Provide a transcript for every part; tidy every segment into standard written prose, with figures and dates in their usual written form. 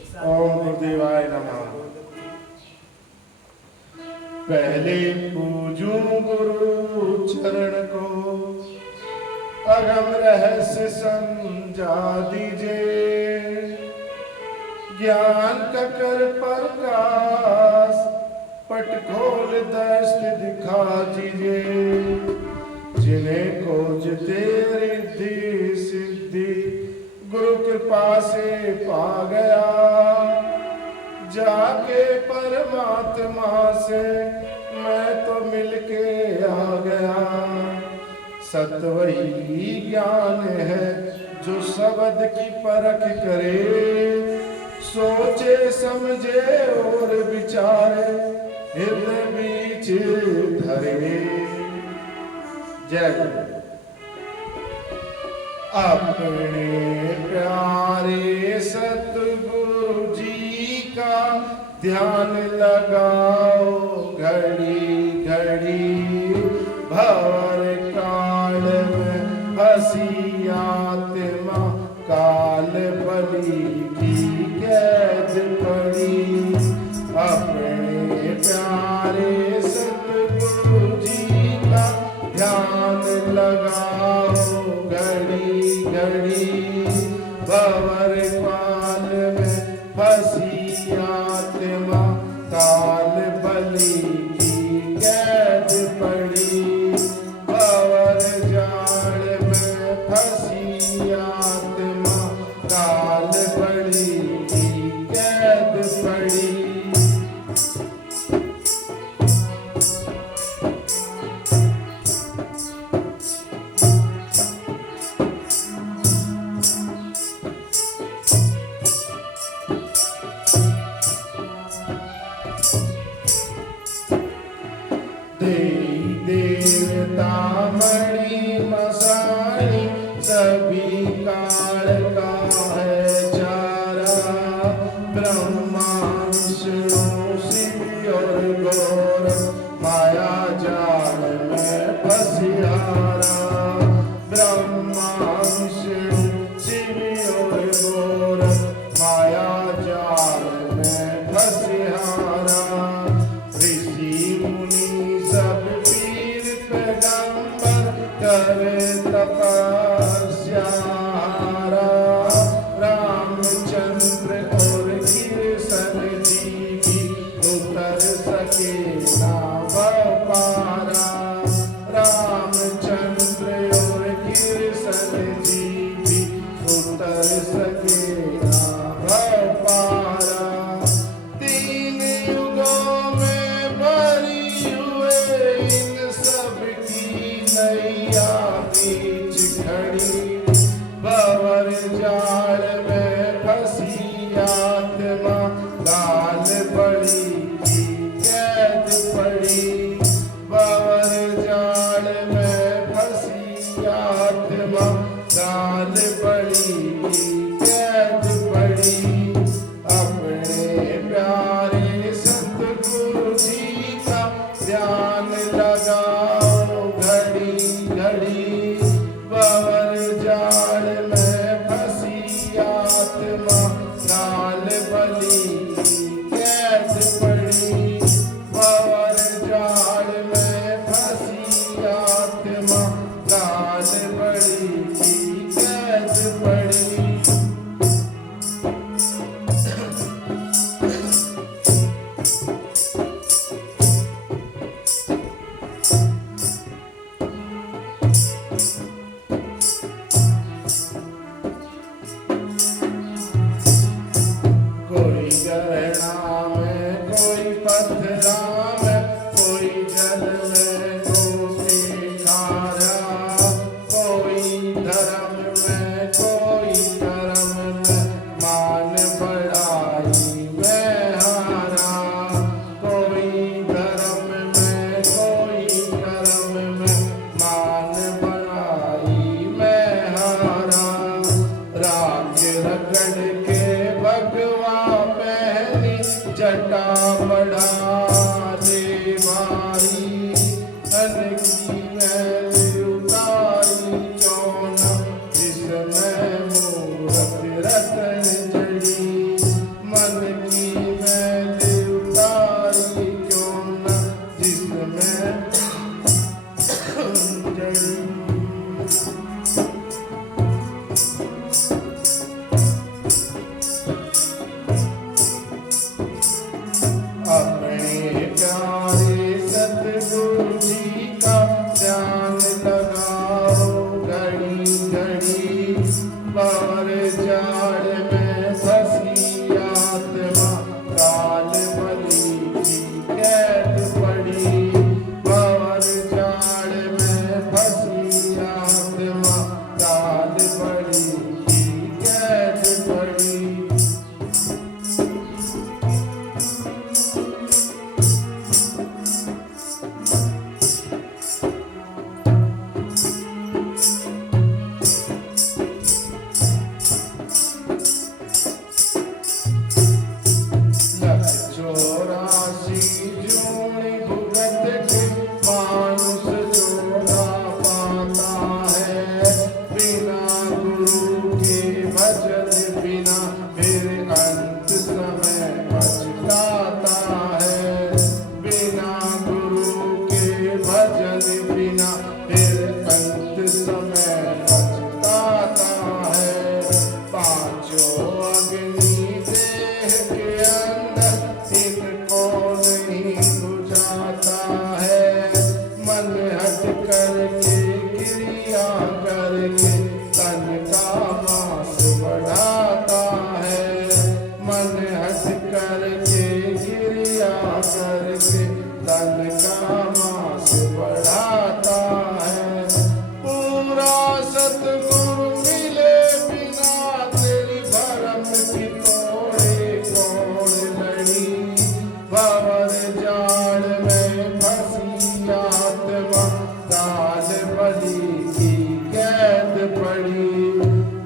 ओम गुरुदेवाय नमः। पहले पूजूं गुरु चरण को, अगम रहस्य समझा दीजिए। ज्ञान का कर प्रकाश, पट खोल दस्त दिखा दीजिए। जिन्हें खोजते रिद्धि सिद्धि, गुरु कृपा से पा गया। जाके परमात्मा से मैं तो मिलके आ गया। सत्य वही ज्ञान है जो शब्द की परख करे। सोचे समझे और विचारे, हृदय बीच धरे। जय गुरु। अपने प्यारे सतगुरु जी का ध्यान लगाओ घड़ी घड़ी। भंवर काल में फंसी आत्मा, काल बलि की कैद पड़ी। अपने प्यारे सतगुरु जी का ध्यान लगाओ घड़ी घड़ी। भंवर काल में फंसी आत्मा, काल बलि की कैद पड़ी। भंवर जाल में फंसी आत्मा, काल बलि की कैद पड़ी। देवता मणि मसाणी, सभी काल का है चारा। ब्रह्मा विष्णु शिव और गौर, माया जाल में फंसियारा। ब्रह्मा विष्णु शिव और गौर, माया जाल में फंसियारा। ऋषि मुनि सब पीर पैगंबर, करे तपस्या। रामचंद्र और कृष्ण जी भी उतर सके ना भव पारा। रामचंद्र और कृष्ण जी भी उतर सके ना भव पारा। तीन युगों में भरी हुए इन सब की नैया बीच खड़ी। भंवर जाल में फंसी आत्मा, काल बलि की कैद पड़ी। भंवर जाल में फंसी आत्मा, काल बलि की कैद पड़ी। अपने प्यारे सतगुरु जी का ध्यान लगाओ घड़ी घड़ी। भंवर जाल में फंसी आत्मा, काल बलि की कैद पड़ी। भंवर जाल में फंसी आत्मा, काल बलि की कैद पड़ी। कोई गहना में, कोई पत्थरा में, कोई जल में गोपी खारा। कोई धर्म में, कोई कर्म में, मान बढ़ाई में हारा। कोई धर्म में, कोई कर्म में, मान बढ़ाई में हारा। राज्य रगड़ के भगवा पहनी, जटा बढ़ा दे भारी। धन की मैल उतारी चौना, जिसमें मूरत रतन जड़ी। जो अग्नि देह के अंदर इनको नहीं बुझाता है। मन हट करके क्रिया करके तन का मास बढ़ाता है। मन हट करके क्रिया करके तन का मास बढ़ाता है। पूरा सतगुरु मिले बिना तेरी भरम की तोड़े कौन लड़ी। भंवर जाल में फंसी आत्मा काल बलि की कैद पड़ी।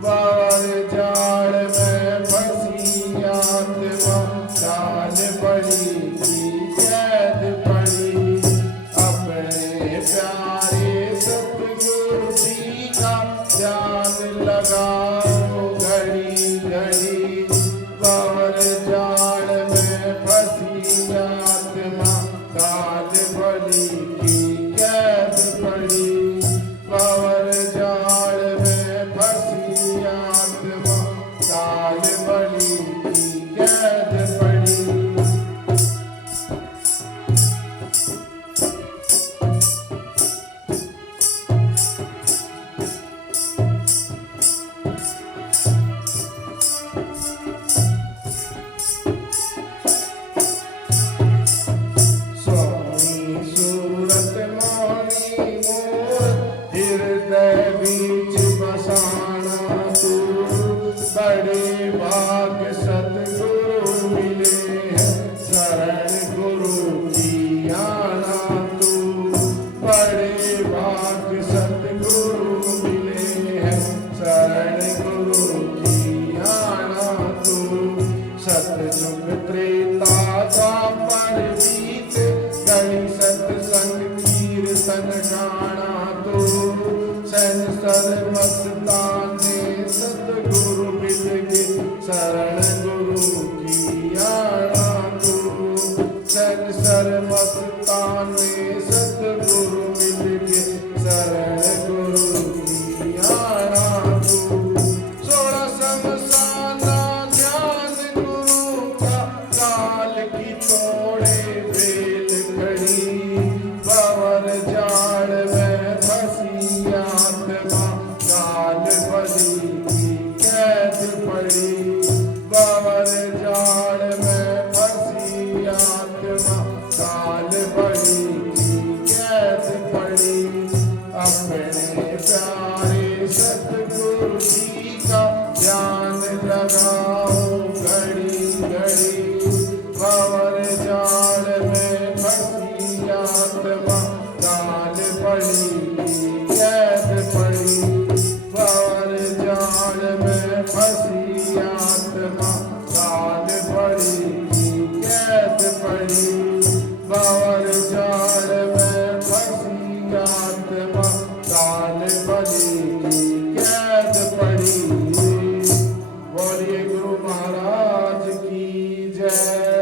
भंवर जाल में फंसी आत्मा काल बलि की कैद पड़ी। अपने प्यारे सतगुरु जी का ध्यान लगाओ घड़ी घड़ी। भंवर जाल में फंसी आत्मा काल बलि की कैद पड़ी। भंवर जाल में फंसी आत्मा काल बलि की कैद पड़ी। स्वामी सूरत मौनी मूरत हृदय बीच बसाना तू। बड़े भाग सतगुरु मिले हैं शरण गुरु की आना तू। बड़े भाग सतगुरु मिले हैं शरण गुरु की आना तू। सतयुग त्रेता द्वापर बीत गई सत्संग कीर्तन गाना तू। संसर मस्ताने सतगुरु मिल के शरण गुरु की आना तू। संसर मस्ताने सतगुरु मिल के शरण गुरु की आना तू। 16 शमशाना ध्यान गुरु का काल की तोड़े बेल खड़ी। भंवर जाल में फंसी आत्मा काल बलि की कैद पड़ी। भंवर जाल में फंसी आत्मा काल बलि की कैद पड़ी। अपने प्यारे सतगुरु जी का ध्यान लगाओ घड़ी घड़ी। भंवर जाल में फंसी आत्मा काल बलि की कैद पड़ी। भंवर जाल में फंसी आत्मा काल बलि की कैद पड़ी। भंवर जाल में फंसी आत्मा काल बलि की कैद पड़ी। बोलिए गुरु महाराज की जय।